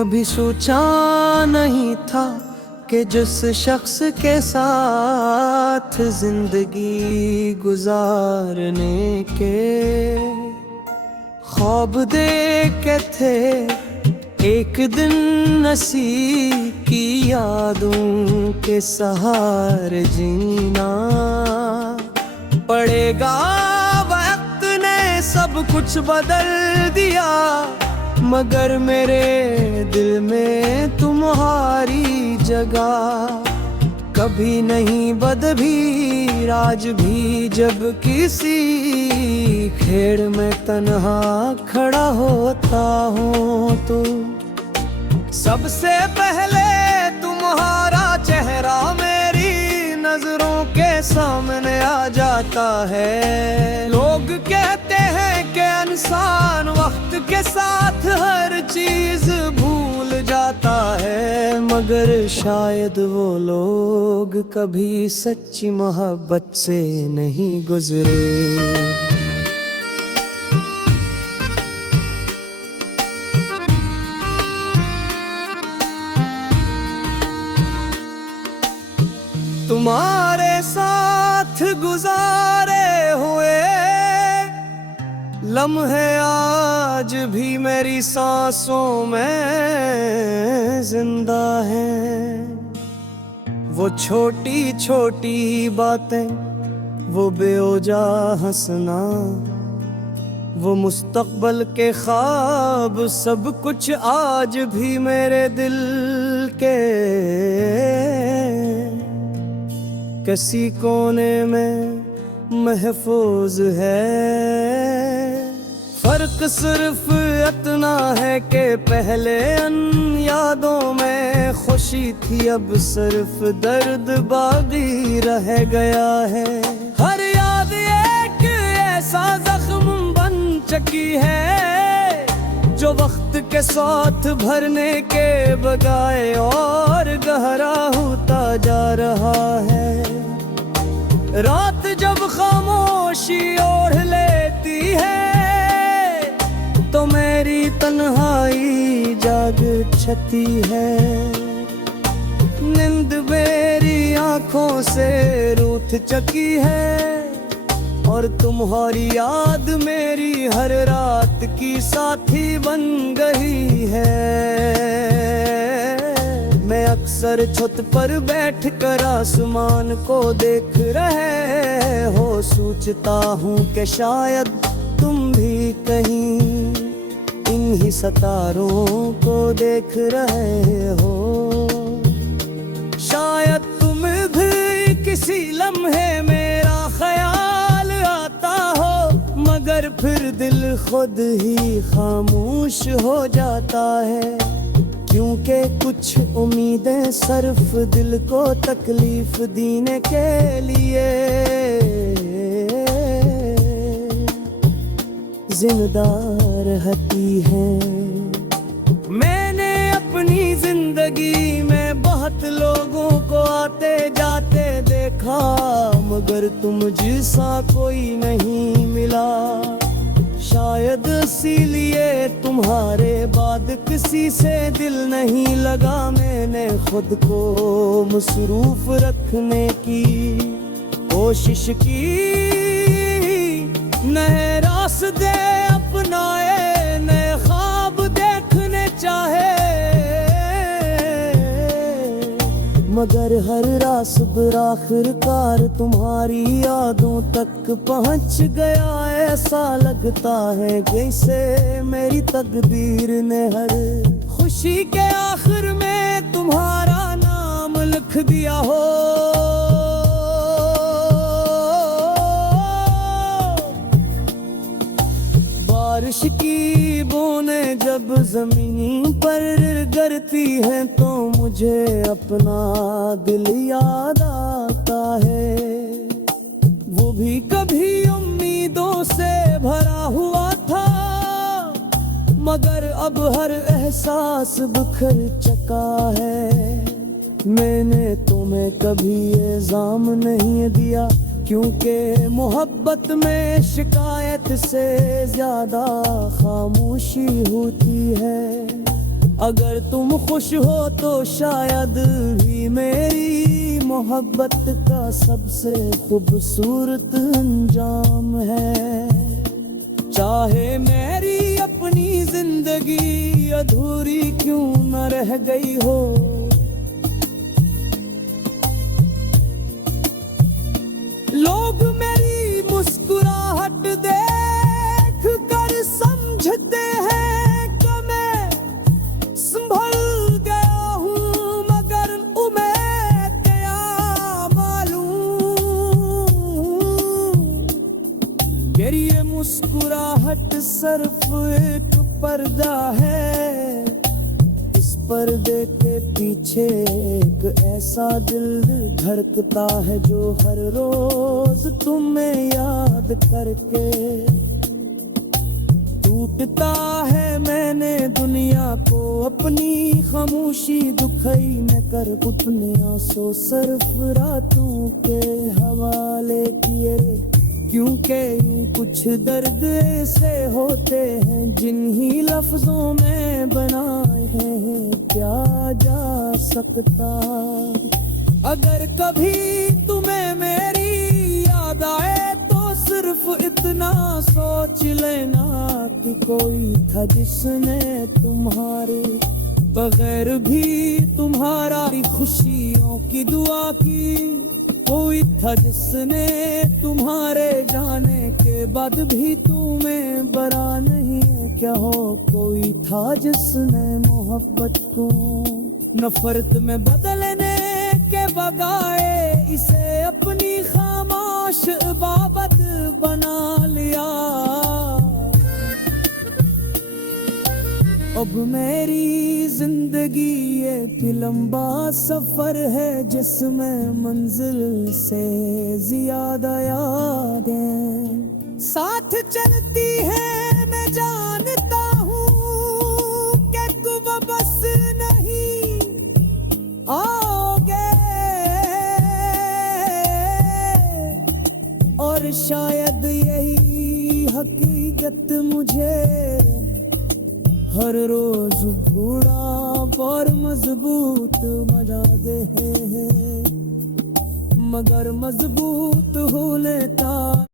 कभी सोचा नहीं था कि जिस शख्स के साथ जिंदगी गुजारने के ख्वाब देखे थे, एक दिन नसीब की यादों के सहारे जीना पड़ेगा। वक्त ने सब कुछ बदल दिया, मगर मेरे दिल में तुम्हारी जगह कभी नहीं बदली। आज भी जब किसी खेड़ में तन्हा खड़ा होता हूँ तो सबसे पहले तुम्हारा चेहरा मेरी नजरों के सामने आ जाता है। लोग कहते हैं कि इंसान वक्त के साथ हर चीज भूल जाता है, मगर शायद वो लोग कभी सच्ची मोहब्बत से नहीं गुजरे। तुम्हारे साथ गुजारे हुए लम्हे आज भी मेरी सांसों में जिंदा हैं। वो छोटी छोटी बातें, वो बेवजह हंसना, वो मुस्तकबल के ख्वाब, सब कुछ आज भी मेरे दिल के किसी कोने में महफूज है। फर्क सिर्फ इतना है कि पहले उन यादों में खुशी थी, अब सिर्फ दर्द बाकी रह गया है। हर याद एक ऐसा जख्म बन चुकी है जो वक्त के साथ भरने के बजाय और गहरा होता जा रहा है। रात जब खामोशी ओढ़ लेती है तो मेरी तन्हाई जाग छती है। नींद मेरी आंखों से रूठ चुकी है और तुम्हारी याद मेरी हर रात की साथी बन गई है। मैं अक्सर छत पर बैठकर आसमान को देख रहे हो, सोचता हूँ कि शायद तुम भी कहीं इन्हीं सितारों को देख रहे हो। शायद तुम भी किसी लम्हे मेरा ख्याल आता हो, मगर फिर दिल खुद ही खामोश हो जाता है। क्योंकि कुछ उम्मीदें सिर्फ दिल को तकलीफ देने के लिए जिंदा रहती हैं। मैंने अपनी जिंदगी में बहुत लोगों को आते जाते देखा, मगर तुम जैसा कोई नहीं मिला। शायद इसीलिए तुम्हारे बाद किसी से दिल नहीं लगा। मैंने खुद को मसरूफ रखने की कोशिश की, नए रास्ते अपनाए, नए ख्वाब देखने चाहे, मगर हर रास्ता आखिरकार तुम्हारी यादों तक पहुंच गया। ऐसा लगता है जैसे मेरी तकदीर ने हर खुशी के आखिर में तुम्हारा नाम लिख दिया हो। बारिश की बूंदें जब जमीन पर गिरती हैं तो मुझे अपना दिल याद आता है। वो भी कभी उम्मीदों से भरा हुआ था, मगर अब हर एहसास बिखर चुका है। मैंने तुम्हें कभी इल्जाम नहीं दिया, क्योंकि मोहब्बत में शिकायत से ज्यादा खामोशी होती है। अगर तुम खुश हो तो शायद ही मेरी मोहब्बत का सबसे खूबसूरत अंजाम है। चाहे मेरी अपनी जिंदगी अधूरी क्यों न रह गई हो, लोग मेरी मुस्कुराहट देख कर समझते हैं कि मैं संभल गया हूँ, मगर उम्मीद क्या मालूम, मेरी ये मुस्कुराहट सिर्फ एक पर्दा है, इस पर्दे के पीछे एक ऐसा दिल धड़कता है जो हर रोज तुम्हें याद करके टूटता है। मैंने दुनिया को अपनी खामोशी दुखई न कर उतने आंसू सिर्फ रातों के हवाले किए, क्योंकि कुछ दर्द ऐसे होते हैं जिन्हीं लफ्जों में बनाए हैं क्या जा सकता। अगर कभी तुम्हें मेरी याद आए तो सिर्फ इतना सोच लेना कि कोई था जिसने तुम्हारे बगैर भी तुम्हारी खुशियों की दुआ की, कोई था जिसने तुम्हारे जाने के बाद भी तुम्हें बरा नहीं है क्या हो, कोई था जिसने मोहब्बत को नफरत में बदलने के बगाए इसे अपनी खामोश इबादत बना लिया। अब मेरी जिंदगी एक लंबा सफर है जिसमें मंजिल से ज्यादा यादें साथ चलती है। मैं जानता हूँ कि तुम बस नहीं आओगे, और शायद यही हकीकत मुझे हर रोज बूढ़ा और मजबूत बना दे, मगर मजबूत हो लेता